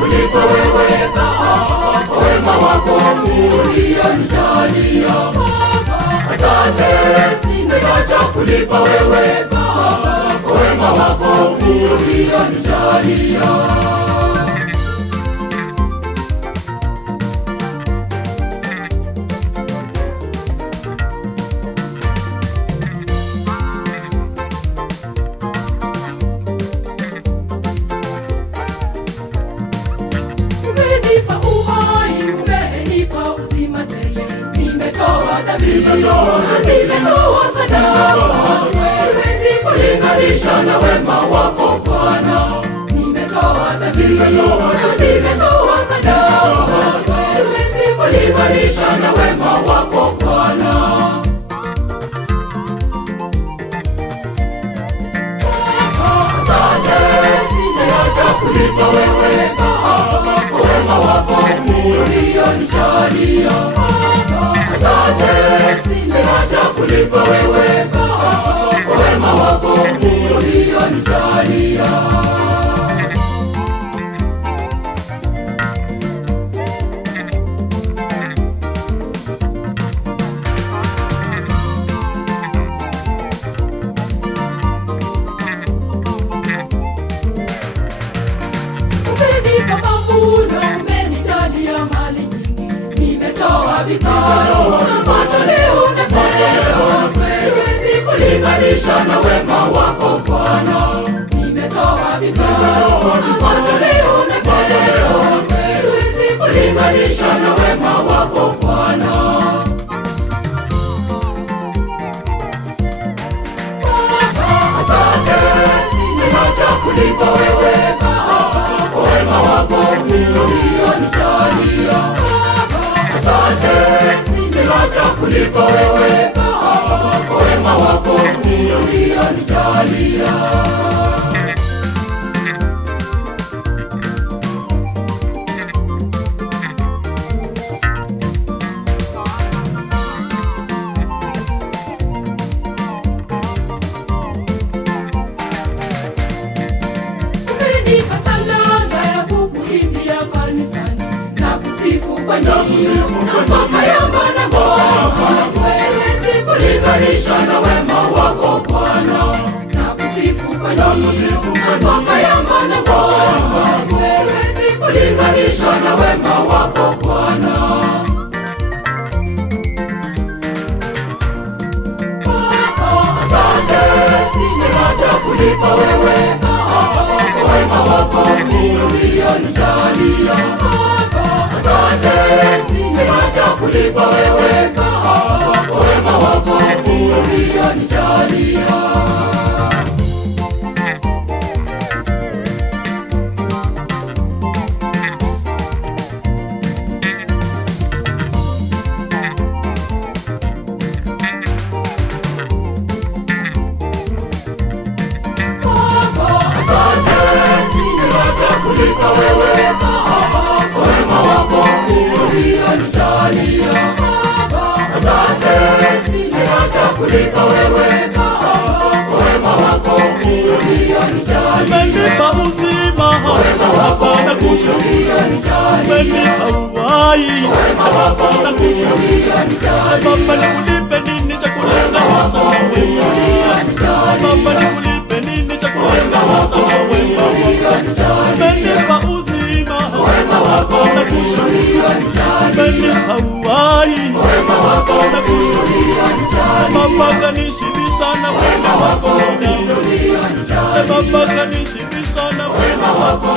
kulipa wewe Baba kwa wema wako ulionijalia. Asante, sitacha kulipa wewe Baba kwa wema wako ulionijalia. Umenipa uhai, umenipa uzima tele. Nimetoa dhabihu, nimetoa sadaka, siwezi kulinganisha na wema wako Bwana. Nimetoa dhabihu, nimetoa sadaka, siwezi kulinganisha na wema wako Bwana. Asante, sitacha kulipa wewe Baba kwa wema wako ulionijalia. Asante, sitacha kulipa wewe Baba kwa wema wako ulionijalia. Umenipa mavuno, umenijalia mali nyingi. Nimetoa vikao na matoleo na fedha, siwezi kulinganisha na wema wako Bwana. Nimetoa vikao na matoleo na fedha, siwezi kulinganisha na wema wako Bwana. Asante, sitacha kulipa wewe Baba kwa wema wako ulionijalia. Asante, sitacha kulipa wewe Baba kwa wema wako ulionijalia. Umenipa talanta ya kukuimbia kanisani na kusifu kwa nyimbo na makayamba na ngoma, siwezi kulinganisha na wema wako Bwana. Na kusifu kwa nyimbo na makayamba na ngoma, siwezi kulinganisha na wema wako Bwana. Asante, sitacha kulipa wewe Baba kwa wema wako ulionijalia. Asante, sitacha kulipa wewe Baba kwa wema wako ulionijalia. Asante, sitacha kulipa wewe Baba kwa wema wako ulionijalia. Asante, sitacha kulipa wewe Baba kwa wema wako ulionijalia. Umenipa uzima, hapana kushuhudia. Umenipa uhai, hapana kushuhudia. Baba, nikulipe nini cha kulinganisha na wema wako? Baba, nikulipe nini cha kulinganisha na wema wako? Umenipa uzima, hapana kushuhudia. Umenipa uhai, hapana kushuhudia. Baba, kanishibisha na wema wako. Baba, kanishibisha na wema wako.